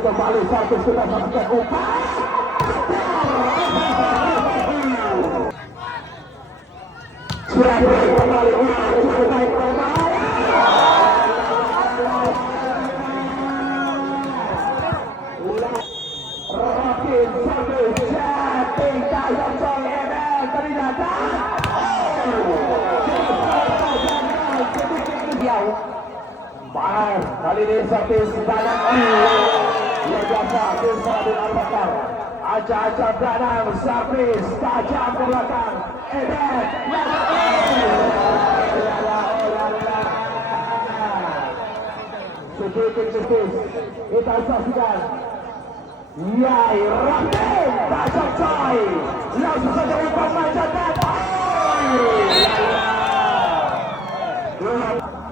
kembali satu sudah melakukan umpan. Sudah kembali kali ini servis Danang luar biasa Firza bin Al-Bakar acak-acak Danang servis tajam ke belakang Edet sedikit servis kita saksikan Yai Rahim tajam coy langsung saja umpan manjakan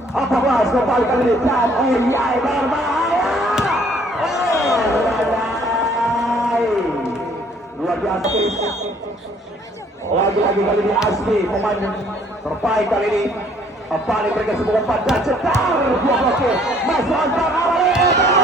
apabila kembali kali ini dan Yai berbahaya luar biasa lagi-lagi kali ini Asmi pemain terbaik kali ini balik mereka semua umpan dan cetar dua blokir masuk antar awal